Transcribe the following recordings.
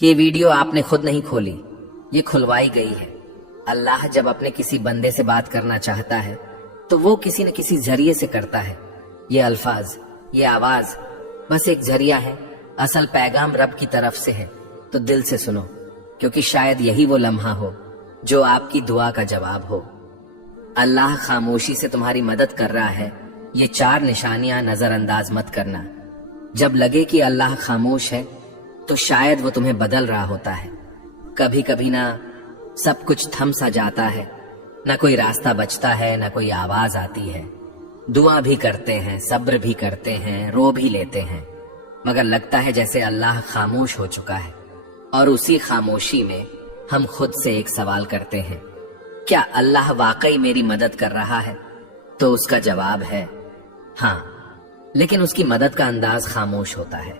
ये वीडियो आपने खुद नहीं खोली, ये खुलवाई गई है। अल्लाह जब अपने किसी बंदे से बात करना चाहता है तो वो किसी न किसी जरिए से करता है। ये अल्फाज, ये आवाज बस एक जरिया है, असल पैगाम रब की तरफ से है। तो दिल से सुनो, क्योंकि शायद यही वो लम्हा हो जो आपकी दुआ का जवाब हो। अल्लाह खामोशी से तुम्हारी मदद कर रहा है, ये 4 निशानियां नजरअंदाज मत करना। जब लगे कि अल्लाह खामोश है तो शायद वो तुम्हें बदल रहा होता है। कभी कभी ना सब कुछ थम सा जाता है, ना कोई रास्ता बचता है, ना कोई आवाज आती है। दुआ भी करते हैं, सब्र भी करते हैं, रो भी लेते हैं, मगर लगता है जैसे अल्लाह खामोश हो चुका है। और उसी खामोशी में हम खुद से एक सवाल करते हैं, क्या अल्लाह वाकई मेरी मदद कर रहा है? तो उसका जवाब है हाँ, लेकिन उसकी मदद का अंदाज खामोश होता है,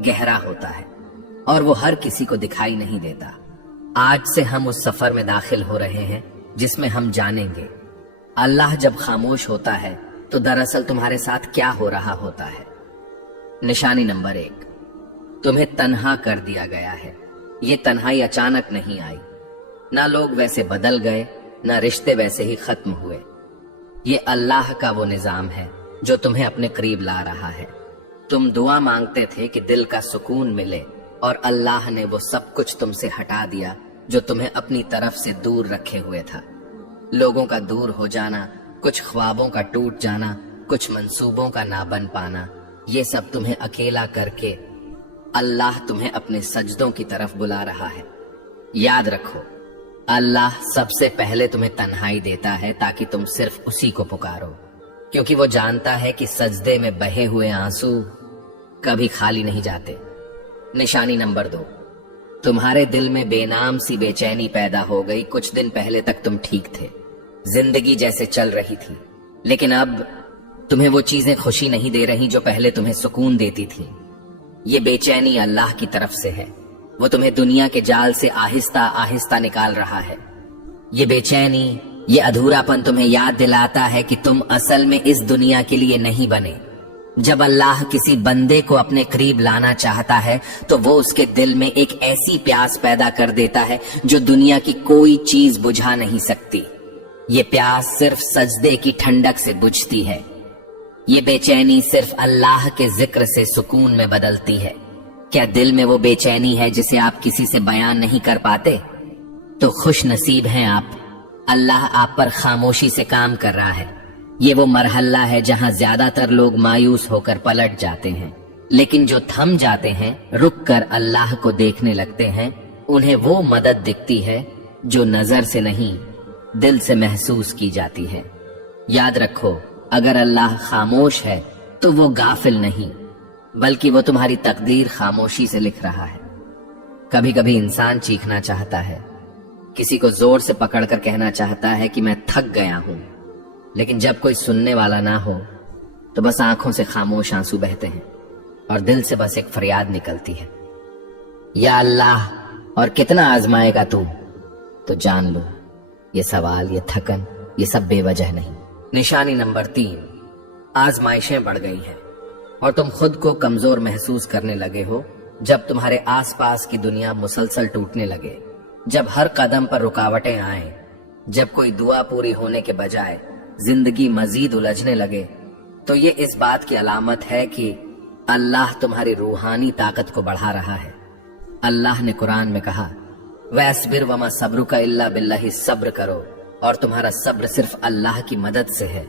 गहरा होता है, और वो हर किसी को दिखाई नहीं देता। आज से हम उस सफर में दाखिल हो रहे हैं जिसमें हम जानेंगे अल्लाह जब खामोश होता है तो दरअसल तुम्हारे साथ क्या हो रहा होता है। निशानी नंबर 1, तुम्हें तन्हा कर दिया गया है। ये तन्हाई अचानक नहीं आई, ना लोग वैसे बदल गए, ना रिश्ते वैसे ही खत्म हुए। ये अल्लाह का वो निजाम है जो तुम्हें अपने करीब ला रहा है। तुम दुआ मांगते थे कि दिल का सुकून मिले, और अल्लाह ने वो सब कुछ तुमसे हटा दिया जो तुम्हें अपनी तरफ से दूर रखे हुए था। लोगों का दूर हो जाना, कुछ ख्वाबों का टूट जाना, कुछ मंसूबों का ना बन पाना, ये सब तुम्हें अकेला करके अल्लाह तुम्हें अपने सजदों की तरफ बुला रहा है। याद रखो, अल्लाह सबसे पहले तुम्हें तन्हाई देता है ताकि तुम सिर्फ उसी को पुकारो, क्योंकि वो जानता है कि सजदे में बहे हुए आंसू कभी खाली नहीं जाते। निशानी नंबर 2, तुम्हारे दिल में बेनाम सी बेचैनी पैदा हो गई। कुछ दिन पहले तक तुम ठीक थे, जिंदगी जैसे चल रही थी, लेकिन अब तुम्हें वो चीजें खुशी नहीं दे रही जो पहले तुम्हें सुकून देती थी। ये बेचैनी अल्लाह की तरफ से है, वो तुम्हें दुनिया के जाल से आहिस्ता आहिस्ता निकाल रहा है। ये बेचैनी, ये अधूरापन तुम्हें याद दिलाता है कि तुम असल में इस दुनिया के लिए नहीं बने। जब अल्लाह किसी बंदे को अपने करीब लाना चाहता है तो वो उसके दिल में एक ऐसी प्यास पैदा कर देता है जो दुनिया की कोई चीज बुझा नहीं सकती। ये प्यास सिर्फ सजदे की ठंडक से बुझती है। ये बेचैनी सिर्फ अल्लाह के जिक्र से सुकून में बदलती है। क्या दिल में वो बेचैनी है जिसे आप किसी से बयान नहीं कर पाते? तो खुश नसीब हैं आप, अल्लाह आप पर खामोशी से काम कर रहा है। ये वो मरहला है जहां ज्यादातर लोग मायूस होकर पलट जाते हैं, लेकिन जो थम जाते हैं, रुक कर अल्लाह को देखने लगते हैं, उन्हें वो मदद दिखती है जो नजर से नहीं, दिल से महसूस की जाती है। याद रखो, अगर अल्लाह खामोश है तो वो गाफिल नहीं, बल्कि वो तुम्हारी तकदीर खामोशी से लिख रहा है। कभी कभी इंसान चीखना चाहता है, किसी को जोर से पकड़कर कहना चाहता है कि मैं थक गया हूं, लेकिन जब कोई सुनने वाला ना हो तो बस आंखों से खामोश आंसू बहते हैं और दिल से बस एक फरियाद निकलती है, या अल्लाह, और कितना आजमाएगा तू? तो जान लो, ये सवाल, ये थकन, ये सब बेवजह नहीं। निशानी नंबर 3, आजमाइशें बढ़ गई हैं और तुम खुद को कमजोर महसूस करने लगे हो। जब तुम्हारे आसपास की दुनिया मुसलसल टूटने लगे, जब हर कदम पर रुकावटें आए, जब कोई दुआ पूरी होने के बजाय जिंदगी मजीद उलझने लगे, तो ये इस बात की अलामत है कि अल्लाह तुम्हारी रूहानी ताकत को बढ़ा रहा है। अल्लाह ने कुरान में कहा, वस्बिर वमा सब्रुका इल्ला बिल्लाहि, सब्र करो और तुम्हारा सब्र सिर्फ अल्लाह की मदद से है।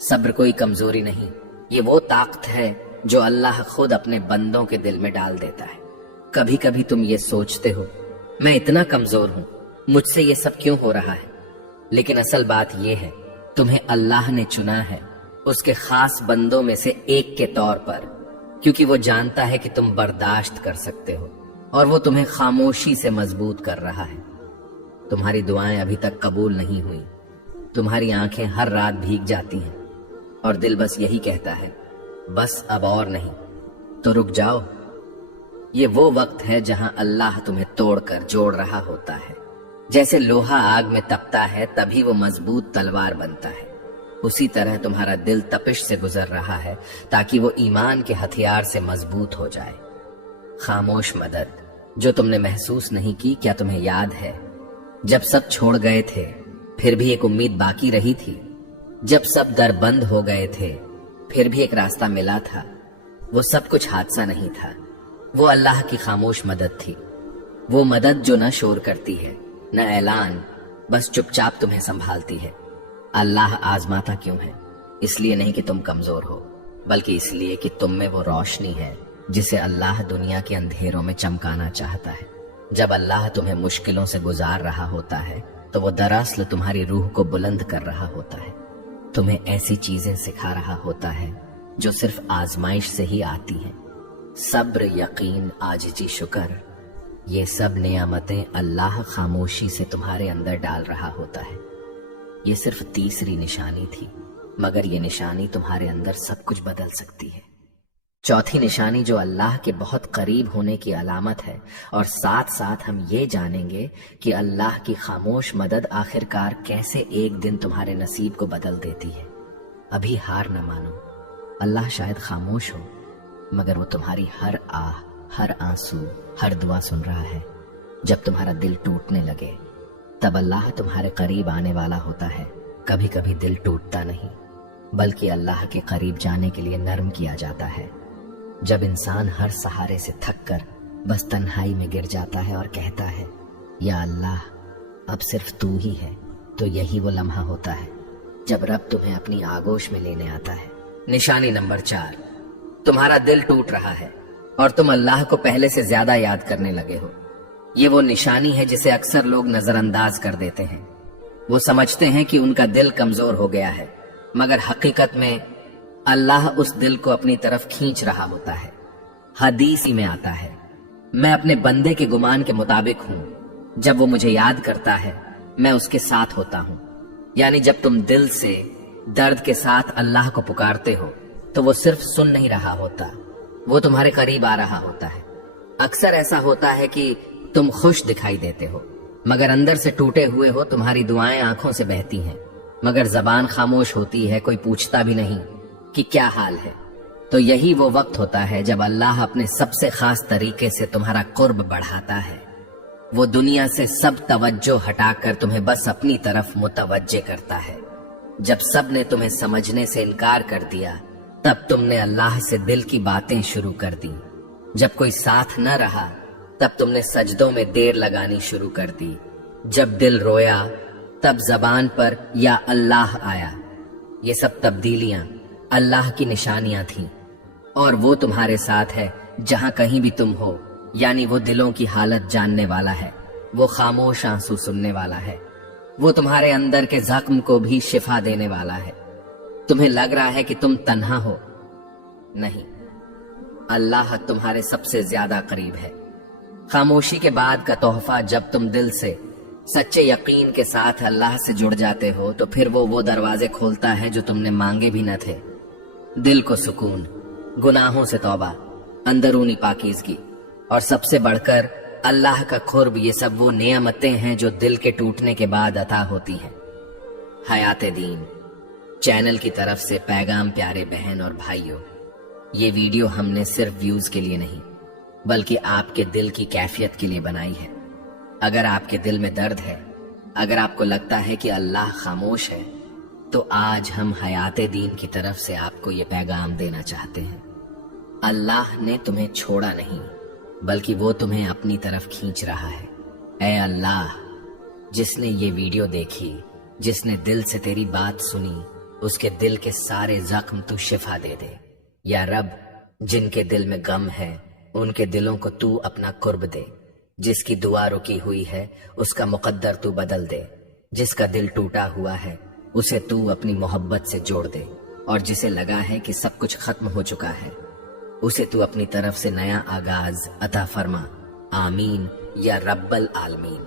सब्र कोई कमजोरी नहीं, ये वो ताकत है जो अल्लाह खुद अपने बंदों के दिल में डाल देता है। कभी कभी तुम ये सोचते हो, मैं इतना कमजोर हूं, मुझसे ये सब क्यों हो रहा है? लेकिन असल बात यह है, तुम्हें अल्लाह ने चुना है उसके खास बंदों में से एक के तौर पर, क्योंकि वो जानता है कि तुम बर्दाश्त कर सकते हो, और वो तुम्हें खामोशी से मजबूत कर रहा है। तुम्हारी दुआएं अभी तक कबूल नहीं हुई, तुम्हारी आंखें हर रात भीग जाती हैं और दिल बस यही कहता है, बस अब और नहीं। तो रुक जाओ, ये वो वक्त है जहां अल्लाह तुम्हें तोड़कर जोड़ रहा होता है। जैसे लोहा आग में तपता है तभी वो मजबूत तलवार बनता है, उसी तरह तुम्हारा दिल तपिश से गुजर रहा है ताकि वो ईमान के हथियार से मजबूत हो जाए। खामोश मदद, जो तुमने महसूस नहीं की, क्या तुम्हें याद है जब सब छोड़ गए थे फिर भी एक उम्मीद बाकी रही थी? जब सब दर बंद हो गए थे फिर भी एक रास्ता मिला था। वो सब कुछ हादसा नहीं था, वो अल्लाह की खामोश मदद थी। वो मदद जो न शोर करती है न ऐलान, बस चुपचाप तुम्हें संभालती है। अल्लाह आजमाता क्यों है? इसलिए नहीं कि तुम कमजोर हो, बल्कि इसलिए कि तुम में वो रोशनी है जिसे अल्लाह दुनिया के अंधेरों में चमकाना चाहता है। जब अल्लाह तुम्हें मुश्किलों से गुजार रहा होता है तो वो दरअसल तुम्हारी रूह को बुलंद कर रहा होता है, तुम्हें ऐसी चीजें सिखा रहा होता है जो सिर्फ आजमाइश से ही आती हैं। सब्र, यकीन, आजिजी, शुक्र, ये सब नियामतें अल्लाह खामोशी से तुम्हारे अंदर डाल रहा होता है। ये सिर्फ तीसरी निशानी थी, मगर ये निशानी तुम्हारे अंदर सब कुछ बदल सकती है। चौथी निशानी जो अल्लाह के बहुत करीब होने की अलामत है, और साथ साथ हम ये जानेंगे कि अल्लाह की खामोश मदद आखिरकार कैसे एक दिन तुम्हारे नसीब को बदल देती है। अभी हार न मानो, अल्लाह शायद खामोश हो, मगर वो तुम्हारी हर आह, हर आंसू, हर दुआ सुन रहा है। जब तुम्हारा दिल टूटने लगे तब अल्लाह तुम्हारे करीब आने वाला होता है। कभी कभी दिल टूटता नहीं, बल्कि अल्लाह के करीब जाने के लिए नरम किया जाता है। जब इंसान हर सहारे से थक कर बस तन्हाई में गिर जाता है और कहता है, या अल्लाह अब सिर्फ तू ही है, तो यही वो लम्हा होता है जब रब तुम्हें अपनी आगोश में लेने आता है। निशानी नंबर 4, तुम्हारा दिल टूट रहा है और तुम अल्लाह को पहले से ज्यादा याद करने लगे हो। ये वो निशानी है जिसे अक्सर लोग नजरअंदाज कर देते हैं। वो समझते हैं कि उनका दिल कमजोर हो गया है, मगर हकीकत में अल्लाह उस दिल को अपनी तरफ खींच रहा होता है। हदीस ही में आता है, मैं अपने बंदे के गुमान के मुताबिक हूं, जब वो मुझे याद करता है मैं उसके साथ होता हूं। यानी जब तुम दिल से दर्द के साथ अल्लाह को पुकारते हो तो वो सिर्फ सुन नहीं रहा होता, वो तुम्हारे करीब आ रहा होता है। अक्सर ऐसा होता है कि तुम खुश दिखाई देते हो, मगर अंदर से टूटे हुए हो। तुम्हारी दुआएं आंखों से बहती हैं, मगर जबान खामोश होती है, कोई पूछता भी नहीं कि क्या हाल है। तो यही वो वक्त होता है जब अल्लाह अपने सबसे खास तरीके से तुम्हारा कुर्ब बढ़ाता है। वो दुनिया से सब तवज्जो हटाकर तुम्हें बस अपनी तरफ मुतवज्जे करता है। जब सब ने तुम्हें समझने से इनकार कर दिया तब तुमने अल्लाह से दिल की बातें शुरू कर दी। जब कोई साथ न रहा तब तुमने सजदों में देर लगानी शुरू कर दी। जब दिल रोया तब जबान पर या अल्लाह आया। ये सब तब्दीलियां अल्लाह की निशानियां थीं, और वो तुम्हारे साथ है जहां कहीं भी तुम हो। यानी वो दिलों की हालत जानने वाला है, वो खामोश आंसू सुनने वाला है, वो तुम्हारे अंदर के जख्म को भी शिफा देने वाला है। तुम्हें लग रहा है कि तुम तन्हा हो, नहीं, अल्लाह तुम्हारे सबसे ज्यादा करीब है। खामोशी के बाद का तोहफा, जब तुम दिल से सच्चे यकीन के साथ अल्लाह से जुड़ जाते हो तो फिर वो दरवाजे खोलता है जो तुमने मांगे भी न थे। दिल को सुकून, गुनाहों से तौबा, अंदरूनी पाकीज़गी और सबसे बढ़कर अल्लाह का खुर्ब, ये सब वो नियामतें हैं जो दिल के टूटने के बाद अता होती हैं। हयाते दीन चैनल की तरफ से पैगाम प्यारे बहन और भाइयों, ये वीडियो हमने सिर्फ व्यूज के लिए नहीं बल्कि आपके दिल की कैफियत के लिए बनाई है। अगर आपके दिल में दर्द है, अगर आपको लगता है कि अल्लाह खामोश है, तो आज हम हयाते दीन की तरफ से आपको ये पैगाम देना चाहते हैं। अल्लाह ने तुम्हें छोड़ा नहीं, बल्कि वो तुम्हें अपनी तरफ खींच रहा है। ऐ अल्लाह, जिसने ये वीडियो देखी, जिसने दिल से तेरी बात सुनी, उसके दिल के सारे जख्म तू शिफा दे दे। या रब, जिनके दिल में गम है उनके दिलों को तू अपना कुर्ब दे। जिसकी दुआ रुकी हुई है उसका मुकद्दर तू बदल दे। जिसका दिल टूटा हुआ है उसे तू अपनी मोहब्बत से जोड़ दे, और जिसे लगा है कि सब कुछ खत्म हो चुका है उसे तू अपनी तरफ से नया आगाज अता फरमा। आमीन या रब्बल आलमीन।